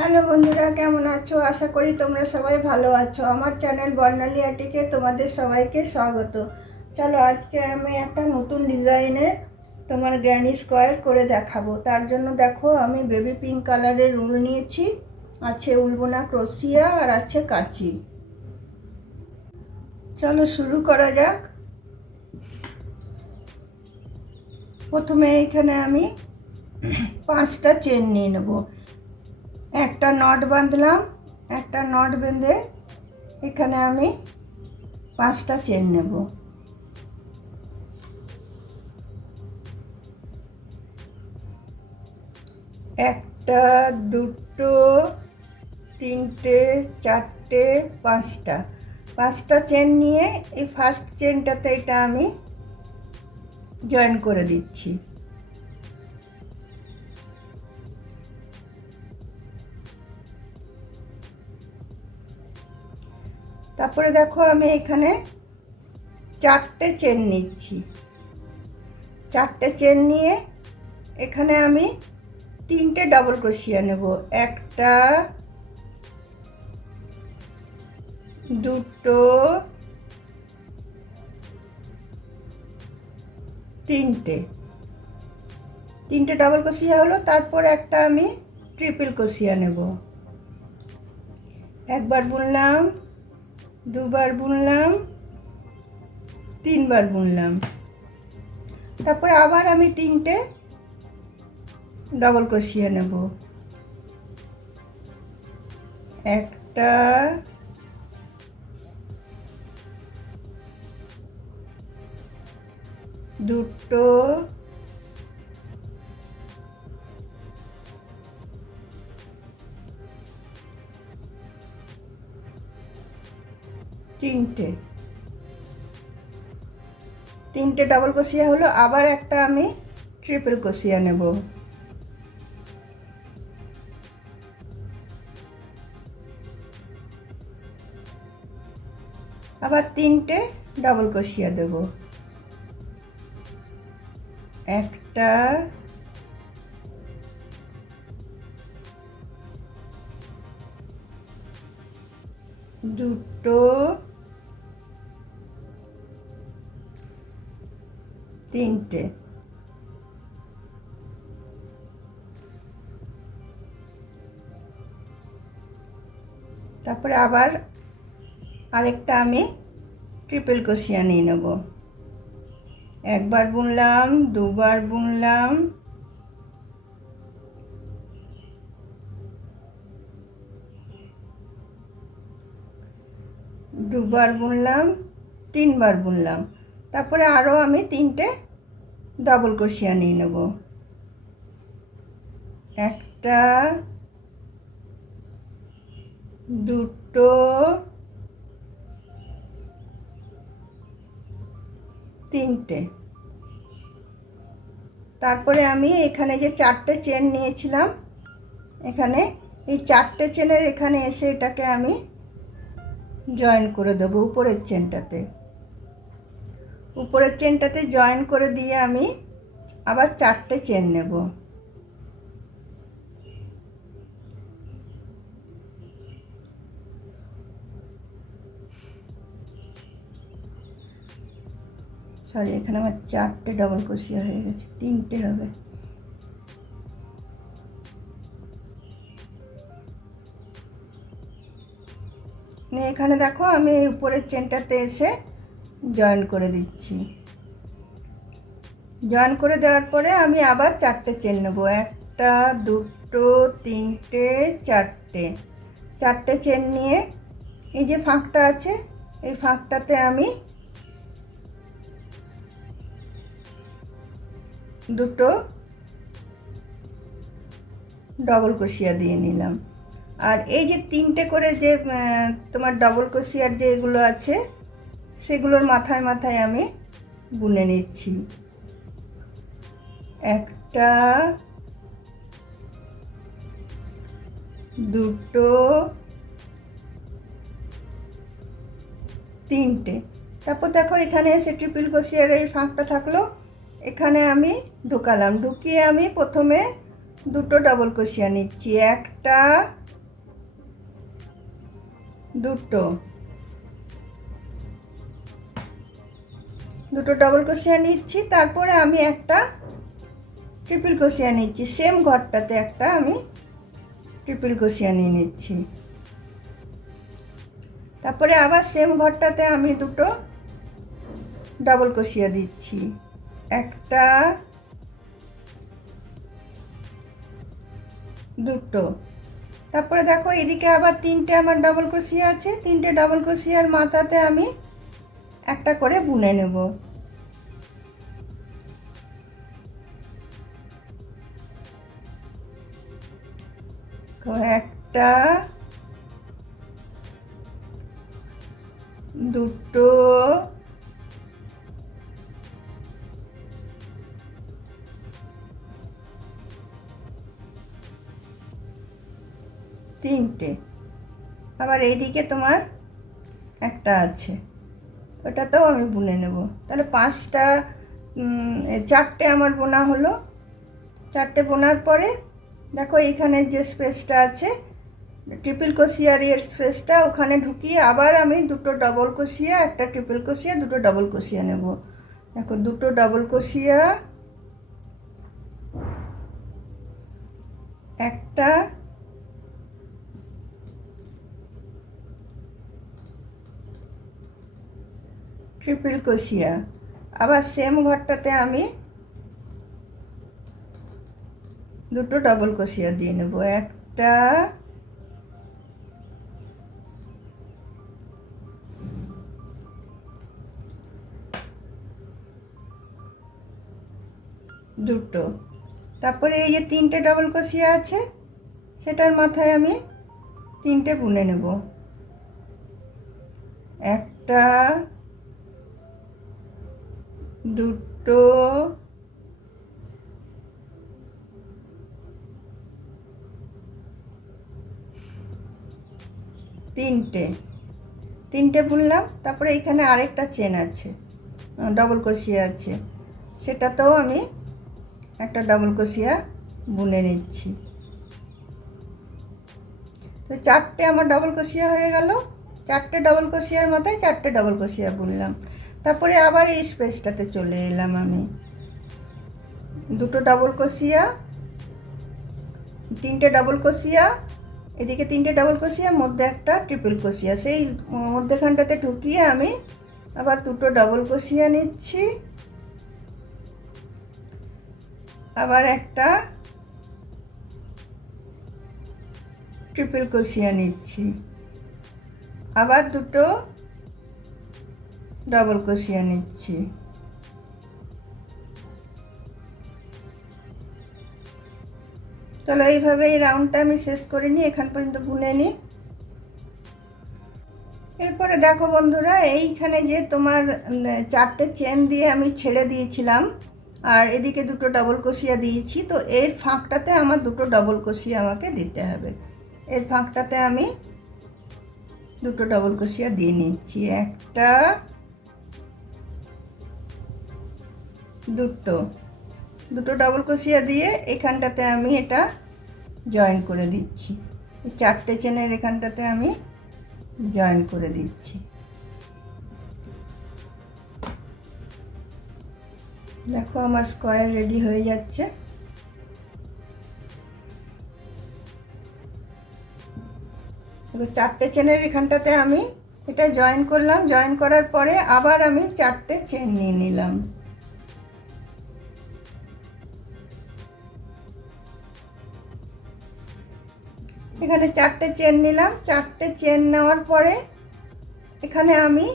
Hello বন্ধুরা, কেমন আছো? আশা করি তোমরা সবাই ভালো আছো। আমার চ্যানেল বর্ণালী আর্টিকে তোমাদের সবাইকে স্বাগত। চলো, আজকে আমি একটা নতুন ডিজাইনের তোমার গ্র্যানি স্কোয়ার করে দেখাবো। তার জন্য দেখো, আমি বেবি পিঙ্ক কালারের উল নিয়েছি, আছে উলবোনা ক্রোশিয়া আর আছে কাঁচি। চলো শুরু করা যাক। প্রথমে এখানে আমি 5টা চেন নিয়ে নেব। একটা নট বাঁধলাম, একটা নট বেঁধে এখানে আমি 5টা চেন নেব। একটা, দুটো, তিনটে, চারটে, 5টা চেন নিয়ে এই ফার্স্ট চেনটাতে এটা আমি জয়েন করে দিচ্ছি। তারপরে দেখো, আমি এখানে 4টে চেন নিচ্ছি। 4টে চেন নিয়ে এখানে আমি 3টে ডাবল ক্রোশিয়া নেব। একটা, দুটো, তিনটে ডাবল ক্রোশিয়া হলো। তারপর একটা আমি ট্রিপল ক্রোশিয়া নেব। একবার বুনলাম, দুবার বুনলাম, 3বার বুনলাম। তারপরে আবার আমি 3টে ডাবল ক্রোশিয়া নেব। একটা, দুটো, তিনটে ডাবল ক্রোশিয়া হলো। আবার একটা আমি ট্রিপল ক্রোশিয়া নেব। আবার 3টে ডাবল ক্রোশিয়া দেব। একটা, দুটো, তিনটে। তারপরে আবার আরেকটা আমি ট্রিপল ক্রোশিয়া নিয়ে নেব। একবার বুনলাম, দুবার বুনলাম, দুবার বুনলাম, 3বার বুনলাম। তারপরে আরও আমি 3টে ডাবল ক্রোশিয়া নিয়ে নেব। একটা, দুটো, তিনটে। তারপরে আমি এখানে যে 4টে চেন নিয়েছিলাম, এখানে এই 4টে চেনের এখানে এসে এটাকে আমি জয়েন করে দেবো উপরের চেনটাতে। উপরের চেনটাতে জয়েন করে দিয়ে আমি আবার 4টে চেন নেব। সরি, এখানে আমার 4টে ডাবল ক্রোশিয়া হয়ে গেছে, 3টে হবে। এখানে দেখো, আমি এই উপরের চেনটাতে এসে জয়েন করে দিচ্ছি। জয়েন করে দেওয়ার পরে আমি আবার 4টে চেন নেব। একটা, দুটো, তিনটে, 4টে চেন নিয়ে এই যে ফাঁকটা আছে, এই ফাঁকটাতে আমি দুটো ডবল ক্রোশিয়া দিয়ে নিলাম। আর এই যে 3টে করে যে তোমার ডবল ক্রোশিয়ার যে এগুলো আছে, সেগুলোর মাথায় মাথায় আমি বুনে নিচ্ছি। একটা, দুটো, তিনটে। তারপর দেখো, এখানে এসে ট্রিপল ক্রোশিয়ার এই ফাঁকটা থাকলো, এখানে আমি ঢুকালাম। ঢুকিয়ে আমি প্রথমে দুটো ডাবল ক্রোশিয়া নিচ্ছি। একটা, দুটো দুটো ডবল ক্রোশিয়া নিচ্ছি। তারপরে আমি একটা ট্রিপল ক্রোশিয়া নিচ্ছি, সেম ঘরটাতে একটা আমি ট্রিপল ক্রোশিয়া নিয়ে নিচ্ছি। তারপরে আবার সেম ঘরটাতে আমি দুটো ডাবল ক্রোশিয়া দিচ্ছি, একটা দুটো। তারপরে দেখো এদিকে আবার তিনটে আমার ডাবল ক্রোশিয়া আছে, তিনটে ডাবল ক্রোশিয়ার মাথাতে আমি একটা করে বুনে নেব। একটা দুটো তিনটে। আবার এইদিকে তোমার একটা আছে, ওটাতেও আমি বুনে নেব। তাহলে পাঁচটা, চারটে আমার বোনা হলো। চারটে বোনার পরে দেখো এইখানে যে স্পেসটা আছে ট্রিপল ক্রোশিয়ার এর স্পেসটা, ওখানে ঢুকিয়ে আবার আমি দুটো ডবল ক্রোশিয়া, একটা ট্রিপল ক্রোশিয়া, দুটো ডবল ক্রোশিয়া নেব। দেখো দুটো ডবল ক্রোশিয়া, একটা ট্রিপল ক্রোশিয়া। আবার সেম ঘরটাতে আমি দুটো ডবল ক্রোশিয়া দিয়ে নেব, একটা দুটো। তারপরে এই যে তিনটে ডবল ক্রোশিয়া আছে সেটার মাথায় আমি তিনটে বুনে নেব, একটা দুটো তিনটে, তিনটে বুনলাম। তারপরে এইখানে আরেকটা চেন আছে, ডবল ক্রোশিয়া আছে, সেটাতেও আমি একটা ডবল ক্রোশিয়া বুনে নিচ্ছি। তো চারটে আমার ডবল ক্রোশিয়া হয়ে গেল। চারটে ডবল ক্রোশিয়ার মাথায় চারটে ডবল ক্রোশিয়া বুনলাম। তারপরে আবার এই স্পেসটাতে চলে এলাম, আমি দুটো ডবল ক্রোশিয়া, তিনটে ডবল ক্রোশিয়া, এদিকে তিনটে ডবল ক্রোশিয়া, মধ্যে একটা ট্রিপল ক্রোশিয়া, সেই মধ্যেখানটাতে ঢুকিয়ে আমি আবার দুটো ডবল ক্রোশিয়া নিচ্ছি, আবার একটা ট্রিপল ক্রোশিয়া নিচ্ছি, আবার দুটো ডবল ক্রোশিয়া নিচ্ছি। চলো এইভাবে এই রাউন্ডটা আমি শেষ করে নিই, এখান পর্যন্ত বুনে নিই। এরপরে দেখো বন্ধুরা, এইখানে যে তোমার চারটে চেন দিয়ে আমি ছেড়ে দিয়েছিলাম আর এদিকে দুটো ডবল ক্রোশিয়া দিয়েছি, তো এর ফাঁকটাতে আমার দুটো ডবল ক্রোশিয়া আমাকে দিতে হবে। এর ফাঁকটাতে আমি দুটো ডবল ক্রোশিয়া দিয়ে নিচ্ছি, একটা দুটো, দুটো ডবল ক্রোশিয়া দিয়ে এখানটাতে আমি এটা জয়েন করে দিচ্ছি, চারটে চেনের এখানটাতে আমি জয়েন করে দিচ্ছি। দেখো আমার স্কয়ার রেডি হয়ে যাচ্ছে। চারটে চেনের এখানটাতে আমি এটা জয়েন করলাম, জয়েন করার পরে আবার আমি চারটে চেন নিয়ে নিলাম, এখানে চারটে চেন নিলাম। চারটে চেন নেওয়ার পরে এখানে আমি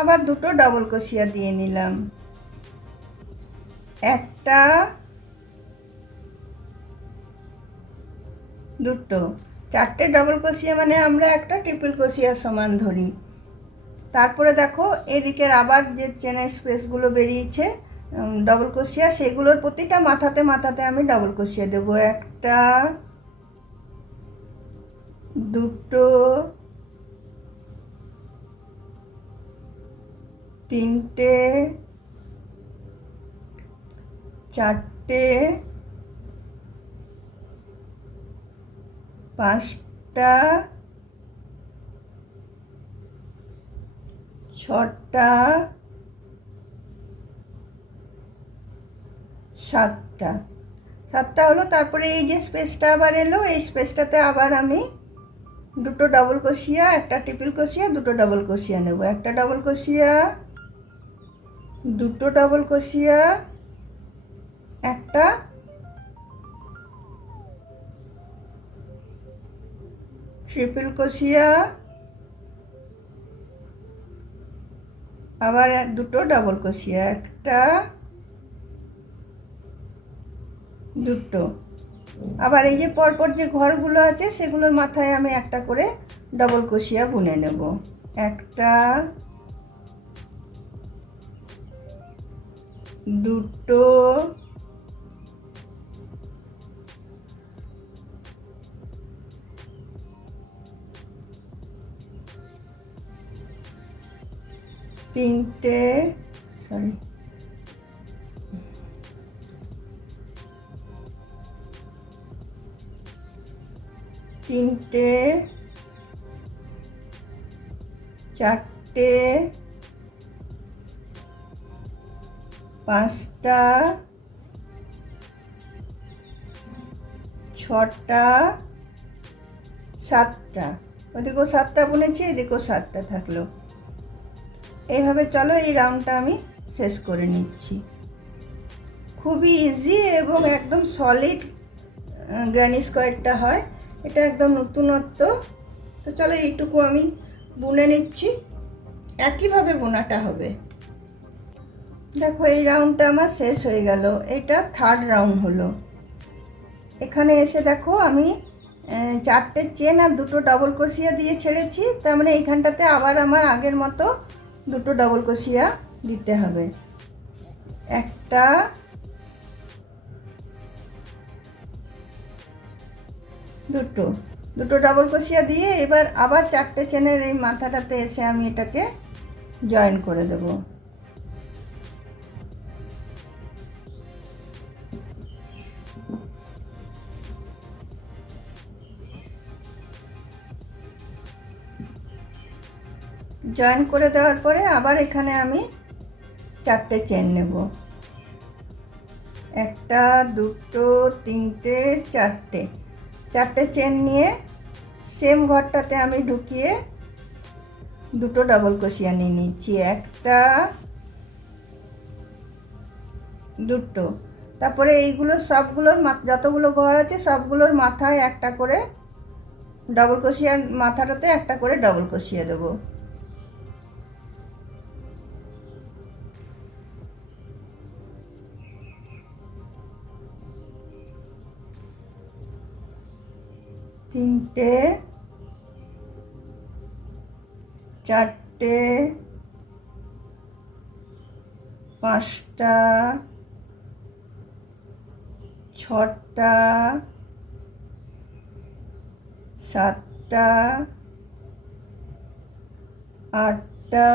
আবার দুটো ডবল ক্রোশিয়া দিয়ে নিলাম, একটা দুটো, চারটে ডবল ক্রোশিয়া মানে আমরা একটা ট্রিপল ক্রোশিয়ার সমান ধরি। তারপরে দেখো এদিকের আবার যে চেনের স্পেসগুলো বেরিয়েছে ডবল ক্রোশিয়া, সেগুলোর প্রতিটা মাথাতে মাথাতে আমি ডবল ক্রোশিয়া দেবো, একটা দুটো তিনটে চারটে পাঁচটা ছটা, সাতটা, সাতটা হলো। তারপরে এই যে স্পেসটা আবার এলো, এই স্পেসটাতে আবার আমি দুটো ডবল ক্রোশিয়া, একটা ট্রিপল ক্রোশিয়া, দুটো ডবল ক্রোশিয়া নেব। একটা ডবল ক্রোশিয়া, দুটো ডবল ক্রোশিয়া, একটা ট্রিপল ক্রোশিয়া, আবার দুটো ডবল ক্রোশিয়া, একটা, দুটো। আবার এই যে পরপর যে ঘরগুলো আছে সেগুলোর মাথায় আমি একটা করে ডবল ক্রোশিয়া বুনে নেব। একটা, দুটো, তিনটে, সরি, তিনটে, চারটে, পাঁচটা, ছটা, সাতটা। ওদিকেও সাতটা বুনেছি, এদিকেও সাতটা থাকলো। এইভাবে চলো এই রাউন্ডটা আমি শেষ করে নিচ্ছি। খুবই ইজি এবং একদম সলিড গ্র্যানি স্কোয়ারটা হয়। এটা একদম নতুনত্ব। তো চলো এইটুকু আমি বুনে নিচ্ছি, একইভাবে বোনাটা হবে। দেখো এই রাউন্ডটা আমার শেষ হয়ে গেল, এটা থার্ড রাউন্ড হলো। এখানে এসে দেখো আমি চারটে চেন আর দুটো ডবল ক্রোশিয়া দিয়ে ছেড়েছি, তার মানে এইখানটাতে আবার আমার আগের মতো দুটো ডবল ক্রোশিয়া দিতে হবে। একটা, দুটো, দুটো ডবল ক্রোশিয়া দিয়ে এবার আবার চারটে চেনের এই মাথাটাতে এসে আমি এটাকে জয়েন করে দেব। জয়েন করে দেওয়ার পরে আবার এখানে আমি চারটে চেন নেব। একটা, দুটো, তিনটে, চারটে, চারটে চেন নিয়ে সেম ঘরটাতে আমি ঢুকিয়ে দুটো ডবল ক্রোশিয়া নিয়ে নিচ্ছি। একটা, দুটো। তারপরে এইগুলো সবগুলোর যতগুলো ঘর আছে সবগুলোর মাথায় একটা করে ডবল ক্রোশিয়ার মাথাটাতে একটা করে ডবল ক্রোশিয়া দেবো। তিনটে, চারটে, পাঁচটা, ছটা, সাতটা, আটটা,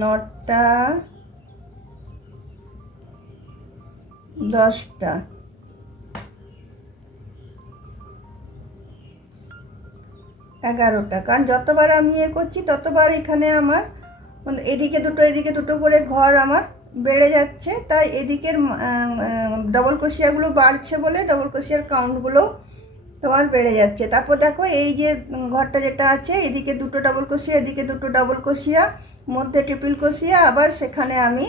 নটা, দশটা, 11টা। কারণ যতবার আমি করছি ততবার এখানে আমার এদিকে দুটো এদিকে দুটো করে ঘর আমার বেড়ে যাচ্ছে, তাই এদিকের ডবল ক্রোশিয়াগুলো বাড়ছে বলে ডবল ক্রোশিয়ার কাউন্টগুলো তোমার বেড়ে যাচ্ছে। তারপর দেখো এই যে ঘরটা যেটা আছে এদিকে দুটো ডবল ক্রোশিয়া, এদিকে দুটো ডবল ক্রোশিয়া, মধ্যে ট্রিপল ক্রোশিয়া, আবার সেখানে আমি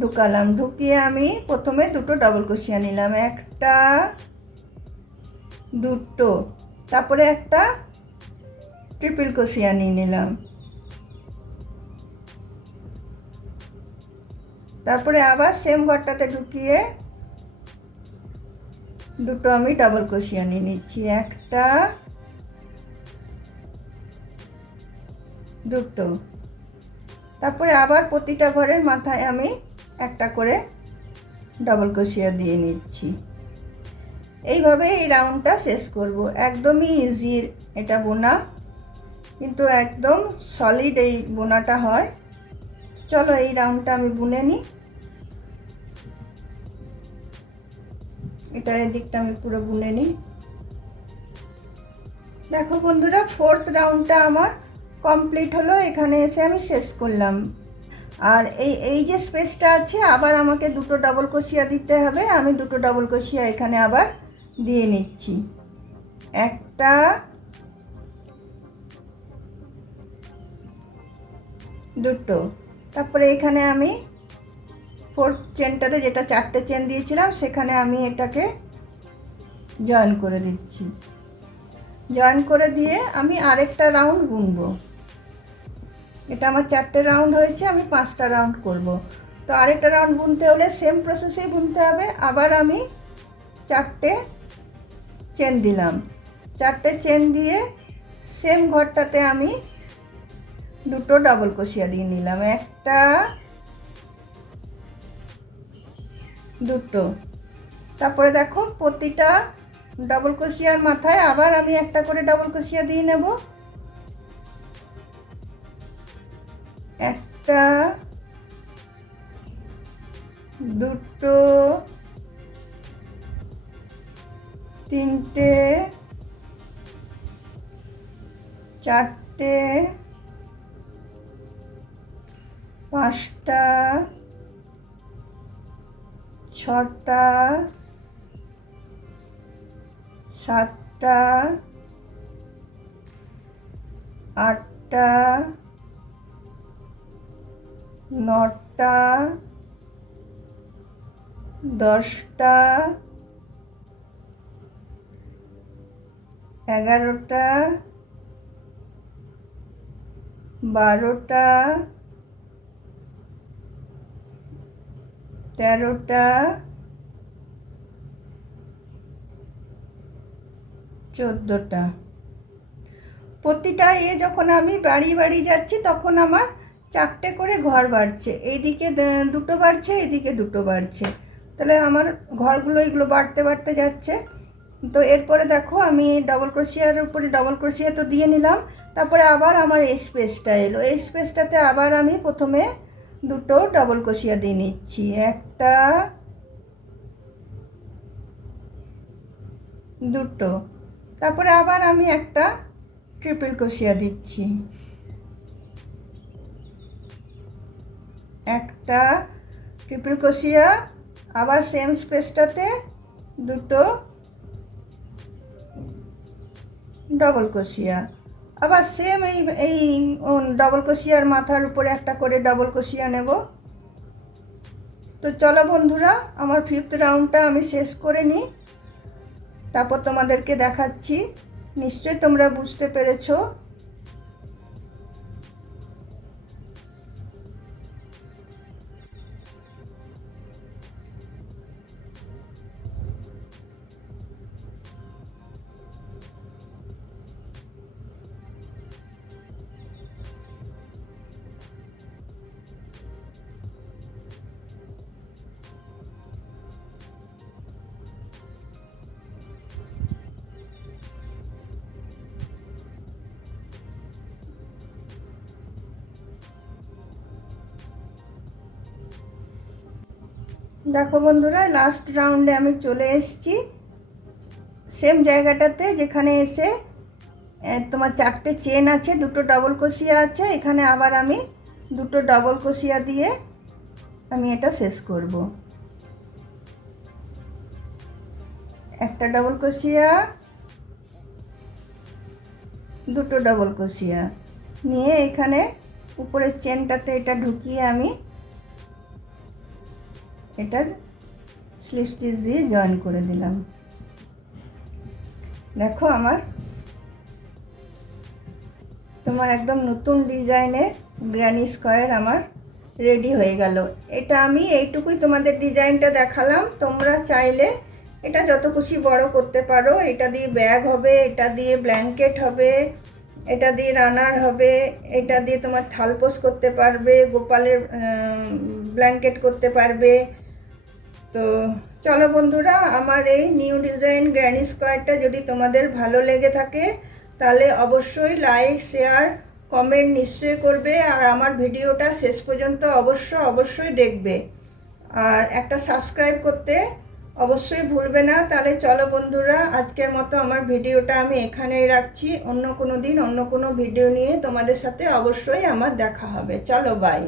ঢুকালাম। ঢুকিয়ে আমি প্রথমে দুটো ডবল ক্রোশিয়া নিলাম, একটা, দুটো, তারপরে একটা ট্রিপল ক্রোশিয়া নিয়ে নিলাম, তারপরে আবার সেম ঘরটাতে ঢুকিয়ে দুটো আমি ডাবল ক্রোশিয়া নিয়ে নিচ্ছি। একটা, দুটো, তারপরে আবার প্রতিটা ঘরের মাথায় আমি একটা করে ডাবল ক্রোশিয়া দিয়ে নিচ্ছি। এইভাবে এই রাউন্ডটা শেষ করব। একদমই ইজি এটা বোনা, কিন্তু একদম সলিড এই বোনাটা হয়। চলো এই রাউন্ডটা আমি বুনে নিই। এটার এদিকটা আমি পুরো বুনে নিই। দেখো বন্ধুরা, ফোর্থ রাউন্ডটা আমার কমপ্লিট হলো। এখানে এসে আমি শেষ করলাম। আর এই যে স্পেসটা আছে, আবার আমাকে দুটো ডাবল ক্রোশিয়া দিতে হবে। আমি দুটো ডাবল ক্রোশিয়া এখানে আবার দিয়ে নিচ্ছি। একটা, দুটো। তারপরে এখানে আমি ফোর্থ চেনটাতে যেটা 4টে চেন দিয়েছিলাম, সেখানে আমি এটাকে জয়েন করে দিচ্ছি। জয়েন করে দিয়ে আমি আরেকটা রাউন্ড বুনবো। এটা আমার 4টে রাউন্ড হয়েছে, আমি 5টা রাউন্ড করব। তো আরেকটা রাউন্ড বুনতে হলে সেম প্রসেসেই বুনতে হবে। আবার আমি 4টে চেন দিলাম। 4টে চেন দিয়ে সেম ঘরটাতে আমি দুটো ডাবল ক্রোশিয়া দিয়ে নিলাম। একটা, দুটো। তারপরে দেখো, প্রতিটা ডাবল ক্রোশিয়ার মাথায় আবার আমি একটা করে ডাবল ক্রোশিয়া দিয়ে নেব। একটা, দুটো, তিনটে, চারটে, পাঁচটা, ছটা, সাতটা, আটটা, নটা, 10টা, 11টা, 12টা, 13টা, 14টা। প্রতিটা যখন আমি বাড়ি বাড়ি যাচ্ছি, তখন আমার 4টে করে ঘর বাড়ছে। এইদিকে দুটো বাড়ছে, এইদিকে দুটো বাড়ছে। তাহলে আমার ঘরগুলো এগুলো বাড়তে বাড়তে যাচ্ছে। তো এরপরে দেখো, আমি ডাবল ক্রোশিয়ার উপরে ডাবল ক্রোশিয়া তো দিয়ে নিলাম। তারপরে আবার আমার এই স্পেসটা এলো। এই স্পেসটাতে আবার আমি প্রথমে দুটো ডাবল ক্রোশিয়া দিয়ে নিচ্ছি। একটা, দুটো। তারপরে আবার আমি একটা ট্রিপল ক্রোশিয়া দিচ্ছি। একটা ট্রিপল ক্রোশিয়া, আবার সেম স্পেসটাতে দুটো ডবল ক্রোশিয়া। আবার সেম এই ডবল ক্রোশিয়ার মাথার উপরে একটা করে ডবল ক্রোশিয়া নেব। তো চলো বন্ধুরা, আমার ফিফথ রাউন্ডটা আমি শেষ করে নিই, তারপর তোমাদেরকে দেখাচ্ছি। নিশ্চয়ই তোমরা বুঝতে পেরেছো। দেখো বন্ধুরা, লাস্ট রাউন্ডে আমি চলে এসেছি। সেম জায়গাটাতে যেখানে এসে তোমার 4টে চেন আছে, দুটো ডাবল ক্রোশিয়া আছে, এখানে আবার আমি দুটো ডাবল ক্রোশিয়া দিয়ে আমি এটা শেষ করব। একটা ডাবল ক্রোশিয়া, দুটো ডাবল ক্রোশিয়া নিয়ে এখানে উপরের চেনটাতে এটা ঢুকিয়ে আমি এটা স্লিপ স্টিচ দিয়ে জয়েন করে দিলাম। দেখো, তোমার একদম নতুন ডিজাইনের গ্র্যানি স্কোয়ার আমার রেডি হয়ে গেল। এটা আমি এইটুকুই তোমাদের ডিজাইনটা দেখালাম। তোমরা চাইলে এটা যত খুশি বড় করতে পারো। এটা দিয়ে ব্যাগ হবে, এটা দিয়ে ব্ল্যাঙ্কেট হবে, এটা দিয়ে রানার হবে, এটা দিয়ে তোমার থালপোস করতে পারবে, গোপালের ব্ল্যাঙ্কেট করতে পারবে। তো চলো বন্ধুরা, আমার এই নিউ ডিজাইন গ্র্যানি স্কোয়ারটা যদি তোমাদের ভালো লেগে থাকে, তাহলে অবশ্যই লাইক, শেয়ার, কমেন্ট নিশ্চয়ই করবে। আর আমার ভিডিওটা শেষ পর্যন্ত অবশ্যই দেখবে। আর একটা সাবস্ক্রাইব করতে অবশ্যই ভুলবে না। তাহলে চলো বন্ধুরা, আজকের মতো আমার ভিডিওটা আমি এখানেই রাখছি। অন্য কোনো দিন অন্য কোনো ভিডিও নিয়ে তোমাদের সাথে অবশ্যই আমার দেখা হবে। চলো বাই।